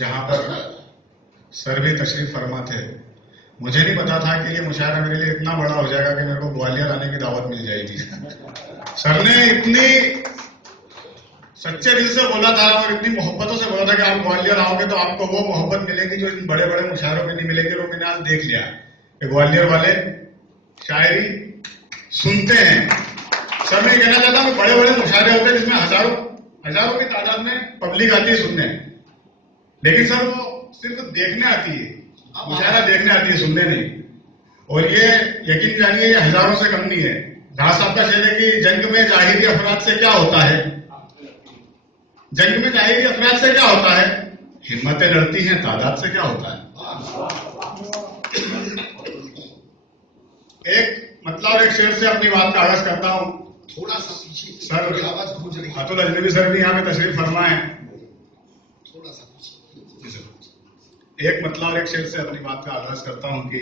جہاں پر سر بھی تشریف فرما تھے. مجھے نہیں پتا تھا کہ یہ مشاعرہ میرے لیے اتنا بڑا ہو جائے گا کہ میرے کو گوالیار آنے کی دعوت مل جائے گی. سر نے اتنی سچے دل سے بولا تھا اور اتنی محبتوں سے بولا تھا کہ آپ گوالیار آؤ گے تو آپ کو وہ محبت ملے گی جو ان بڑے بڑے مشاعروں میں نہیں ملے گی. اور میں نے آج دیکھ لیا کہ گوالیار والے شاعری سنتے ہیں. سر میں یہ کہنا چاہتا ہوں کہ بڑے بڑے مشاعرے ہوتے ہیں جس میں ہزاروں کی تعداد میں پبلک آتی ہے سننے, لیکن سر وہ صرف دیکھنے آتی ہے, مشاعرہ دیکھنے آتی ہے, سننے نہیں. اور یہ یقین جانیے یہ ہزاروں سے کم نہیں ہے. دھا صاحب کا شعر ہے کہ جنگ میں ظاہری افراد سے کیا ہوتا ہے, جنگ میں ظاہری افراد سے کیا ہوتا ہے, ہمتیں لڑتی ہیں تعداد سے کیا ہوتا ہے. ایک مطلب اور ایک شعر سے اپنی بات کا آغاز کرتا ہوں. تھوڑا سا پیچھے سر آواز گونج رہی ہے. عطل اجنبی سر بھی یہاں پہ تشریف فرما ہے. تھوڑا سا پیچھے. ایک مطلب اور ایک شعر سے اپنی بات کا آغاز کرتا ہوں کہ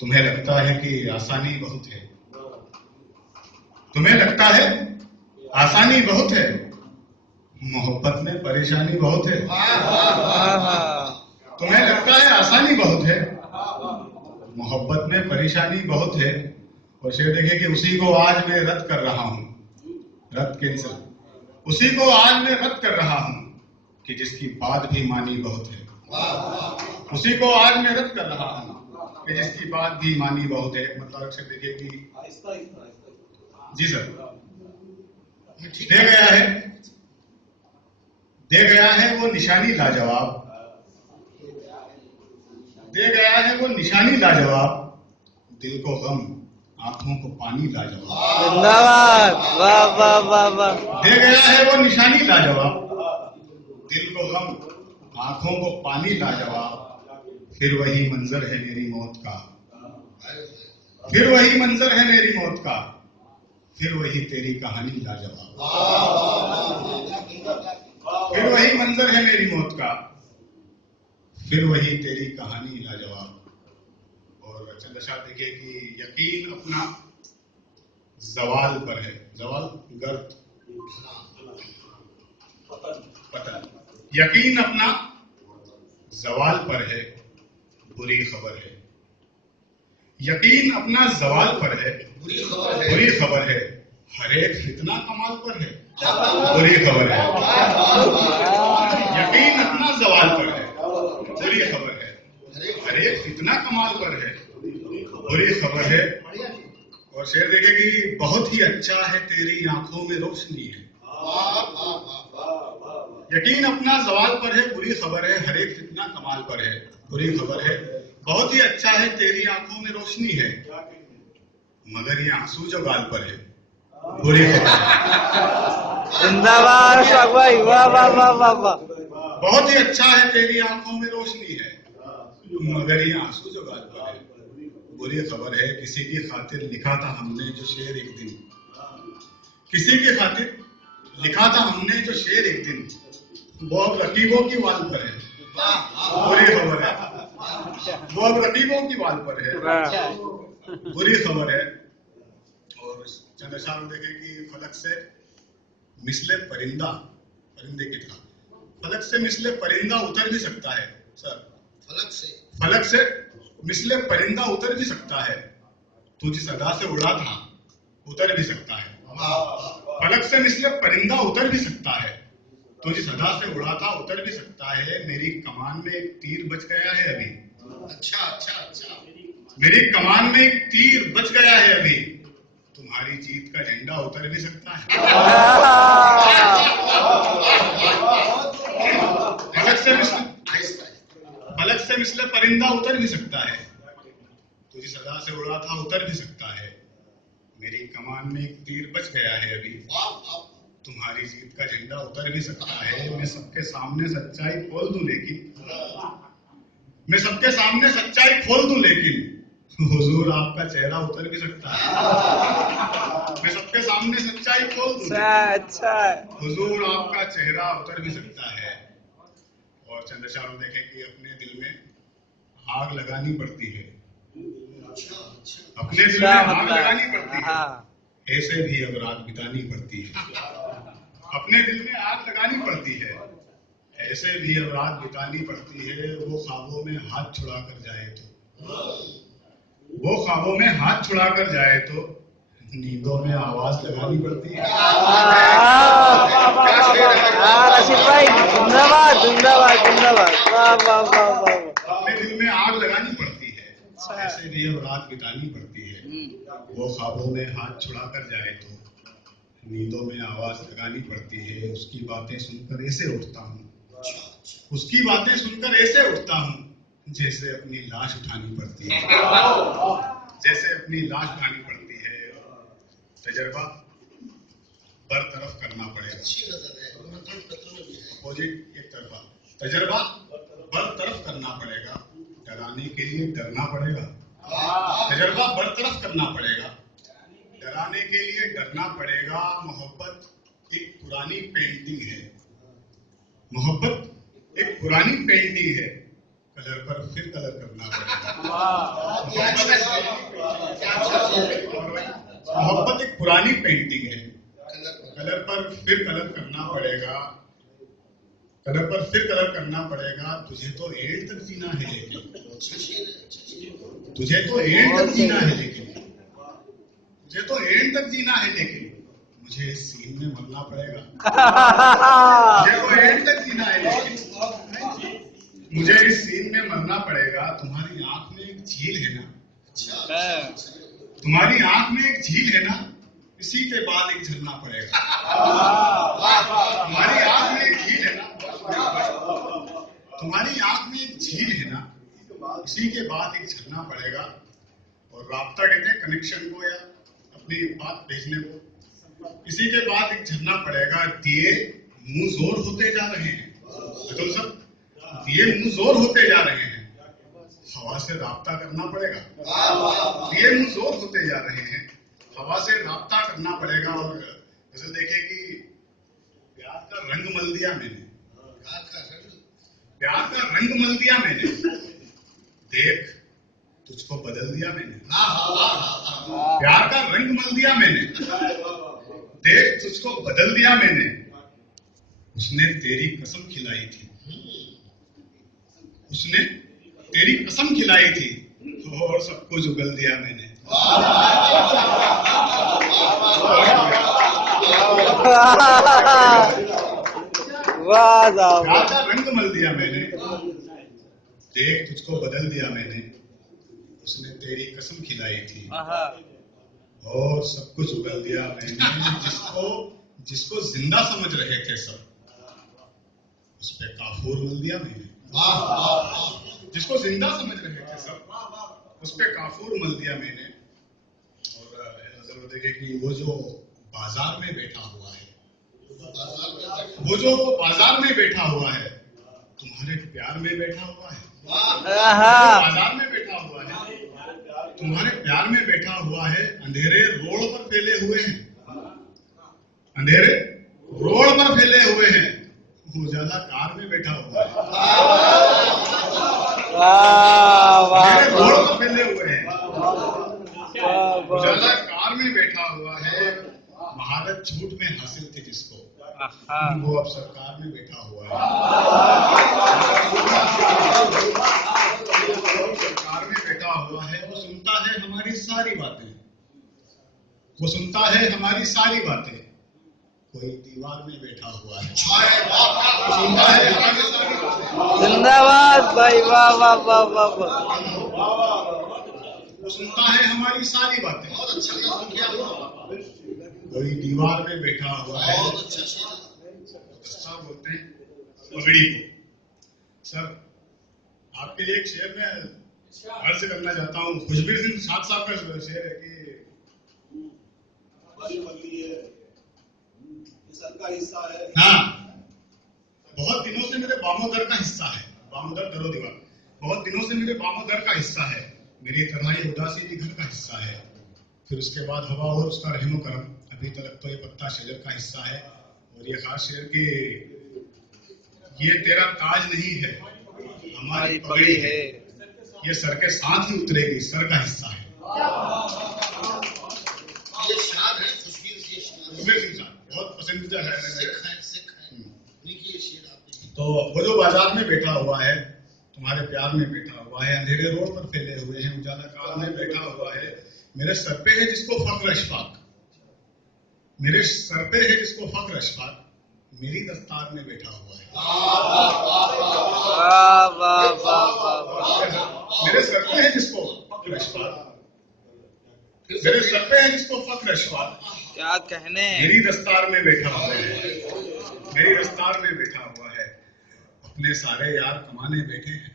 تمہیں لگتا ہے کہ آسانی بہت ہے, تمہیں لگتا ہے آسانی بہت ہے, محبت میں پریشانی بہت ہے. تمہیں لگتا ہے آسانی بہت ہے, محبت میں پریشانی بہت ہے. اور شعر دیکھیں کہ اسی کو آج میں رد کر رہا ہوں, رد کینسل, اسی کو آج میں رد کر رہا ہوں کہ جس کی بات بھی مانی بہت ہے. اسی کو آج میں رد کر رہا ہوں کہ جس کی بات بھی مانی بہت ہے. مطلب اکثر دیکھیے کہ جی سر دے گیا ہے وہ نشانی لاجواب, دے گیا ہے وہ نشانی لاجواب, دل کو غم آنکھوں کو پانی لاجواب. واہ واہ واہ واہ. دے گیا ہے وہ نشانی لاجواب, دل کو غم آنکھوں کو پانی لاجواب. پھر وہی منظر ہے میری موت کا, پھر وہی منظر ہے میری موت کا, پھر وہی تیری کہانی لاجواب. پھر وہی منظر ہے میری موت کا, پھر وہی تیری کہانی لاجواب. اور چند اشعار دیکھیے کہ یقین اپنا زوال پر ہے, زوال گرد پتن, یقین اپنا زوال پر ہے بری خبر ہے. یقین اپنا زوال پر ہے بری خبر ہے, ہر ایک فتنہ کمال پر ہے بری خبر ہے. یقین اپنا زوال پر ہے بری خبر ہے, ہر ایک فتنہ کمال پر ہے بری خبر ہے. اور شعر دیکھے کہ بہت ہی اچھا ہے تیری آنکھوں میں روشنی ہے. یقین اپنا زوال پر ہے بری خبر ہے, ہر ایک فتنہ کمال پر ہے بری خبر ہے. بہت ہی اچھا ہے تیری آنکھوں میں روشنی ہے, مگر یہ آنسو جو گال پر ہے بری خبر ہے. زندہ باد اشفاق بھائی, واہ واہ واہ واہ واہ. بہت ہی اچھا ہے تیری آنکھوں میں روشنی ہے, مگر یہ آنسو جو گال پر ہے بری خبر ہے. کسی کی خاطر لکھا تھا ہم نے جو شعر ایک دن, کسی کی خاطر لکھا تھا ہم نے جو شعر ایک دن, وہ اب رقیبوں کی وال پر ہے بری خبر ہے. وہ اب رقیبوں کی وال پر ہے بری خبر ہے. اور چند اشعار دیکھیں کہ فلک سے مثل پرندہ, پرندے کی طرح, فلک سے مثل پرندہ اتر بھی سکتا ہے. سر فلک سے مثل پرندہ اتر بھی سکتا ہے, تو جس ادا سے اڑا تھا اتر بھی سکتا ہے. فلک سے مثل پرندہ اتر بھی سکتا ہے, تو جس ادا سے اڑا تھا اتر بھی سکتا ہے. میری کمان میں ایک تیر بچ گیا ہے ابھی, اچھا میری کمان میں ایک تیر بچ گیا ہے ابھی, تمہاری جیت کا جھنڈا اتر بھی سکتا ہے. فلک سے مثل پرندہ اتر بھی سکتا ہے, تو جس ادا سے اڑا تھا اتر بھی سکتا ہے. میری کمان میں ایک تیر بچ گیا ہے ابھی, تمہاری جیت کا جھنڈا اتر بھی سکتا ہے. میں سب کے سامنے سچائی کھول دوں لیکن, میں سب کے سامنے سچائی کھول دوں لیکن حضور آپ کا چہرہ اتر بھی سکتا ہے. میں سب کے سامنے سچائی کھول دوں لیکن حضور آپ کا چہرہ اتر بھی سکتا ہے. اور چند اشعار دیکھیں کہ اپنے دل میں آگ لگانی پڑتی ہے, اپنے دل میں آگ لگانی پڑتی ہے, ایسے بھی اب رات بتانی پڑتی ہے. اپنے دل میں آگ لگانی پڑتی ہے, ایسے بھی اب رات بتانی پڑتی ہے وہ خوابوں میں ہاتھ چھڑا کر جائے تو، وہ خوابوں میں ہاتھ چھڑا کر جائے تو نیندوں میں آواز لگانی پڑتی ہے. رشید بھائی زندہ باد زندہ باد زندہ باد. واہ واہ واہ واہ. اپنے دل میں آگ لگانی پڑتی ہے. ایسے بھی اب رات بتانی پڑتی ہے وہ خوابوں میں ہاتھ چھڑا کر جائے تو نیندوں میں آواز لگانی پڑتی ہے. اس کی باتیں سن کر ایسے اٹھتا ہوں، اس کی باتیں سن کر ایسے اٹھتا ہوں جیسے اپنی لاش اٹھانی پڑتی ہے، جیسے اپنی لاش اٹھانی پڑتی ہے. تجربہ برطرف کرنا پڑے گا. اچھی نظر ہے، اپوزٹ ایک طرفہ. تجربہ برطرف کرنا پڑے گا، ڈرانے کے لیے ڈرنا پڑے گا. تجربہ برطرف کرنا پڑے گا، ڈرانے کے لیے ڈرنا پڑے گا. محبت ایک پرانی پینٹنگ ہے، محبت ایک پرانی پینٹنگ ہے، کلر پر پھر کلر کرنا پڑے گا. محبت ایک پرانی پینٹنگ ہے، کلر پر پھر کلر کرنا پڑے گا. کلر پر پھر کلر کرنا پڑے گا. تجھے تو اینڈ تک جینا ہے لیکن، تجھے تو اینڈ تک جینا ہے لیکن، مجھے تو اینڈ تک جینا ہے لیکن مجھے اس سین میں مرنا پڑے گا. مجھے تو اینڈ تک جینا ہے لیکن مجھے اس سین میں مرنا پڑے گا. تمہاری آنکھ میں ایک جھیل ہے نا، تمہاری آنکھ میں ایک جھیل ہے نا، اسی کے بعد ایک جھرنا پڑے گا. تمہاری آنکھ میں ایک جھیل ہے نا، تمہاری آنکھ میں ایک جھیل ہے نا، اسی کے بعد ایک جھرنا پڑے گا. اور رابطہ کہتے ہیں کنیکشن کو یا اپنی بات بھیجنے کو. اسی کے بعد ایک جھرنا پڑے گا. دیے منہ زور ہوتے جا رہے ہیں، بتو سب دیے منہ زور ہوتے جا رہے ہیں، ہوا سے رابطہ کرنا پڑے گا. دیے منہ زور ہوتے جا رہے ہیں، ہوا سے رابطہ کرنا پڑے گا. اور جیسے دیکھیں کہ پیار کا رنگ مل دیا میں نے، پیار کا رنگ مل دیا میں نے، دیکھ تجھ کو بدل دیا میں نے. پیار کا رنگ مل دیا میں نے، دیکھ تجھ کو بدل دیا میں نے. اس نے تیری قسم کھلائی تھی، اس نے تیری قسم کھلائی تھی اور سب کچھ اگل دیا میں نے. پیار کا رنگ مل دیا میں نے، دیکھ تجھ کو بدل دیا میں نے. اس نے تیری قسم کھلائی تھی اور سب کچھ اگل دیا میں نے. جس کو زندہ سمجھ رہے تھے سب، اس پہ کافور مل دیا میں نے. جس کو زندہ سمجھ رہے تھے سب، اس پہ کافور مل دیا میں نے. اور ضرور دیکھیں کہ وہ جو بازار میں بیٹھا ہوا ہے، وہ جو بازار میں بیٹھا ہوا ہے، تمہارے پیار میں بیٹھا ہوا ہے. بازار میں بیٹھا ہوا ہے، تمہارے پیار میں بیٹھا ہوا ہے. اندھیرے روڈ پر پھیلے ہوئے ہیں، اندھیرے روڈ پر پھیلے ہوئے ہیں، وہ زیادہ کار میں بیٹھا ہوا ہے. اندھیرے روڈ پر پھیلے ہوئے ہیں، وہ زیادہ کار میں بیٹھا ہوا ہے. مہارت جھوٹ میں حاصل تھی جس کو، وہ اب سرکار میں بیٹھا ہوا ہے. سرکار میں بیٹھا ہوا ہے. وہ سنتا ہے ہماری ساری باتیں، وہ سنتا ہے ہماری ساری باتیں. کوئی دیوار میں بیٹھا ہوا ہے، وہ سنتا ہے ہماری ساری باتیں. زندہ باد بھائی. واہ واہ واہ واہ واہ. وہ سنتا ہے ہماری ساری باتیں. بہت اچھا لفظ کیا ہوا. کوئی دیوار میں بیٹھا ہوا ہے. بہت اچھا شعر. سر بولتے ہیں پگڑی کو. سر آپ کے لیے ایک شعر میں عرض کرنا چاہتا ہوں. خوشبیر سنگھ شاد صاحب کا شعر ہے کہ ہاں بہت دنوں سے میرے بامودر کا حصہ ہے. بامودر در و دیوار بہت دنوں سے میرے بامودر کا حصہ ہے. میری تنہائی اداسی بھی گھر کا حصہ ہے. پھر اس کے بعد ہوا اور اس کا رحم و کرم. ابھی تک تو یہ پتا شجر کا حصہ ہے. اور یہ خاص شعر کہ یہ تیرا تاج نہیں ہے ہماری پگڑی ہے، یہ سر کے ساتھ ہی اترے گی، سر کا حصہ ہے. یہ شعر ہے خوشبیر خوشبیر سنگھ صاحب بہت پسندیدہ ہے. سکھ ہے. یہ شعر آپ نے تو وہ جو بازار میں بیٹھا ہوا ہے، تمہارے پیار میں بیٹھا ہوا ہے، اندھیرے روڈ پر پھیلے ہوئے ہیں، اجالا کال میں بیٹھا ہوا ہے، میرے سر پہ ہے جس کو فخر اشفاق، میرے سر پہ ہے جس کو فخر اشفاق، میری دستار میں بیٹھا ہوا ہے. واہ واہ واہ واہ. میرے سر پہ ہے جس کو فخر اشفاق، میرے سر پہ ہے جس کو فخر اشفاق، کیا کہنے. میری دستار میں بیٹھا ہوا ہے، میری دستار میں بیٹھا ہوا ہے. اپنے سارے یار کمانے بیٹھے ہیں،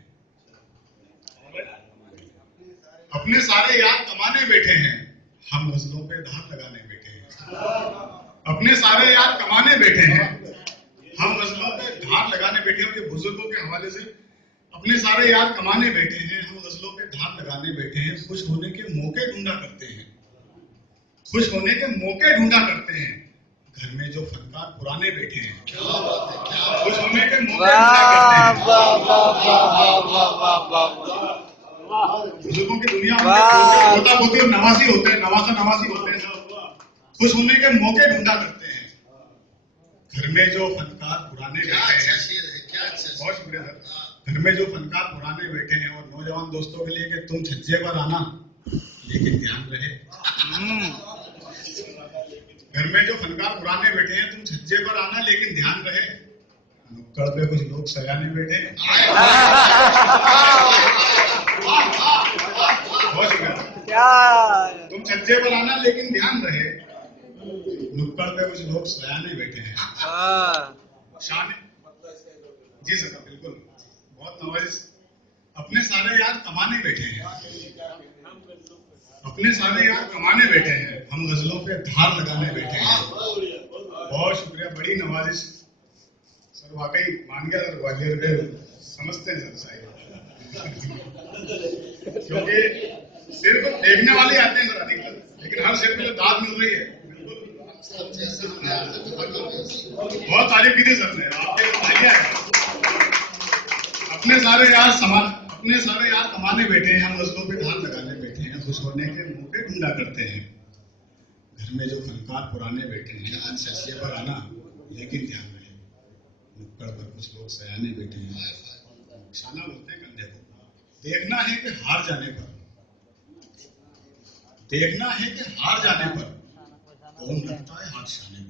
اپنے سارے یار کمانے بیٹھے ہیں، ہم غزلوں پہ دھار لگانے بیٹھے ہیں. اپنے سارے یار کمانے بیٹھے ہیں، ہم غزلوں پہ دھار لگانے بیٹھے ہیں. کہ بزرگوں کے حوالے سے اپنے سارے یار کمانے بیٹھے ہیں، ہم غزلوں پہ دھار لگانے بیٹھے ہیں. خوش ہونے کے موقع ڈھونڈا کرتے ہیں، خوش ہونے کے موقع ڈھونڈا کرتے ہیں. گھر میں جو فنکار پرانے بیٹھے ہیں، خوش ہونے کے موقع ڈھونڈا کرتے واہ ہیں. واہ واہ واہ واہ واہ واہ. بزرگوں کی دنیا میں ہوتا ہوتی اور نوازی ہوتے ہیں، نواسا نوازی ہوتے ہیں. خوش ہونے کے موقع ڈھونڈا کرتے ہیں. گھر میں جو فنکار پرانے کیا بیٹھے اچھا ہیں، شعر ہے، کیا اچھا بہت شعر. شکریہ سر. گھر میں جو فنکار پرانے بیٹھے ہیں، اور نوجوان دوستوں کے لیے کہ تم چھجے پر آنا لیکن دھیان رہے. گھر میں جو فنکار پرانے بیٹھے ہیں، تم چھجے پر آنا لیکن دھیان رہے. نکڑ پہ کچھ لوگ سجانے بیٹھے ہیں. بہت شکریہ. کیا. تم چھجے پر آنا لیکن دھیان رہے. نکڑ پہ کچھ لوگ سجانے بیٹھے ہیں. شان جی سر بالکل بہت نوازش. اپنے سارے یار کمانے بیٹھے ہیں، اپنے سارے یار کمانے بیٹھے ہیں، ہم غزلوں پہ دھار لگانے بیٹھے ہیں. بہت شکریہ، بڑی نوازش سر. واقعی مان گیا سر، گوالیئر کے سمجھتے ہیں سر شاید، کیونکہ صرف دیکھنے والے آتے ہیں سر ادھکتر، لیکن ہر شعر میں داد مل رہی ہے. بہت تعریف کی تھی سر نے آپ کے. اپنے سارے یار کمانے بیٹھے ہیں، ہم غزلوں پہ دھار لگانے بیٹھے ہیں. خوش ہونے کے موقع ڈھونڈا کرتے ہیں. گھر میں جو فنکار پرانے بیٹھے ہیں، ہم سجے پر آنا لیکن دھیان رہے. نکڑ پر کچھ لوگ سیانے بیٹھے ہیں. شانہ بولتے ہیں کندھے کو. دیکھنا ہے کہ ہار جانے پر، دیکھنا ہے کہ ہار جانے پر کون رکھتا ہے ہاتھ شانے پر.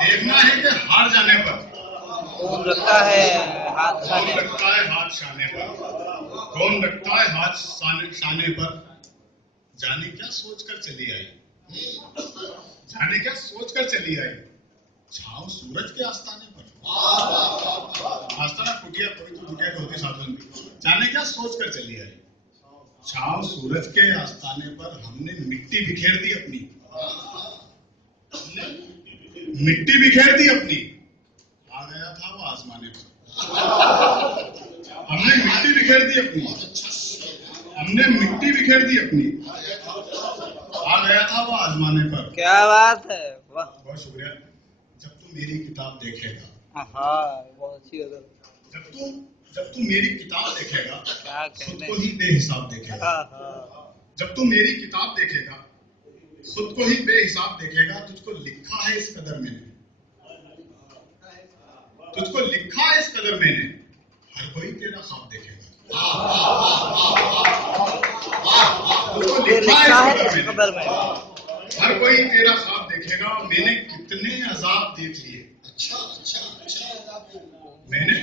دیکھنا ہے کہ ہار جانے پر کون رکھتا ہے ہاتھ کون شانے. رکھتا ہے ہاتھ شانے پر، کون رکھتا ہے ہاتھ شانے پر. جانے کیا سوچ کر چلی آئی، جانے کیا سوچ کر چلی آئی. چھاؤ سورج کے آستانے پر. آستانہ کٹیا کوئی تو کٹیا ہوتی سادھن بھی. جانے کیا سوچ کر چلی آئی. چھاؤ سورج کے آستانے پر ہم نے مٹی بکھیر دی اپنی، مٹی بکھیر دی اپنی. آ گیا تھا وہ آزمانے پر. ہم نے مٹی بکھیر دی اپنی، ہم نے مٹی بکھیر دی اپنی. آ گیا تھا وہ آزمانے پر. کیا بات ہے. واہ. بہت شکریہ. جب تو میری کتاب دیکھے گا، ہاں بہت اچھی ہے. جب تو میری کتاب دیکھے گا کیا خود کہنے. کو ہی بے حساب دیکھے گا. جب تو میری کتاب دیکھے گا خود کو ہی بے حساب دیکھے گا. تجھ کو لکھا ہے اس قدر میں نے، تجھ کو لکھا ہے اس قدر میں نے، ہر کوئی تیرا خواب دیکھے گا. تجھ کو یہ لکھا لکھا ہے ہے اس اس قدر قدر میں میں. نے، ہر کوئی تیرا خواب دیکھے گا. میں نے کتنے عذاب دیکھ لیے، اچھا اچھا اچھا. میں نے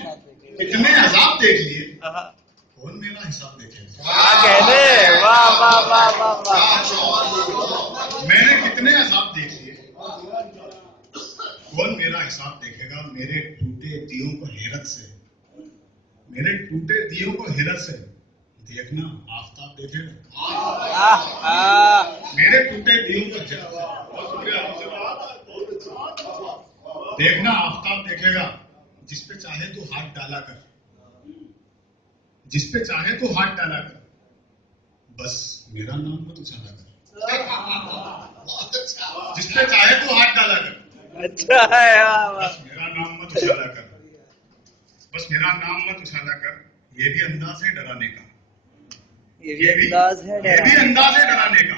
کتنے عذاب دیکھ لیے، ہاں. کون میرا حساب دیکھے گا. کیا کہنے. واہ واہ واہ واہ واہ. میں نے کتنے عذاب دیکھ لیے، کون میرا حساب دیکھے گا. میرے ٹوٹے دیوں کو حیرت سے، میرے ٹوٹے دیوں کو حیرت سے دیکھنا آفتاب دیکھے گا. میرے ٹوٹے دیوں کو دیکھنا آفتاب دیکھے گا. جس پہ چاہے تو ہاتھ ڈالا کر، جس پہ چاہے تو ہاتھ ڈالا کر، بس میرا نام مت اچھالا کر. بہت اچھا. جس پہ چاہے تو ہاتھ ڈالا کر، اچھا ہے. واہ واہ. بس میرا نام مت اچھالا کر، بس میرا نام مت اچھالا کر. یہ بھی انداز ہے ڈرانے کا، یہ بھی انداز ہے. یہ بھی انداز ہے ڈرانے کا.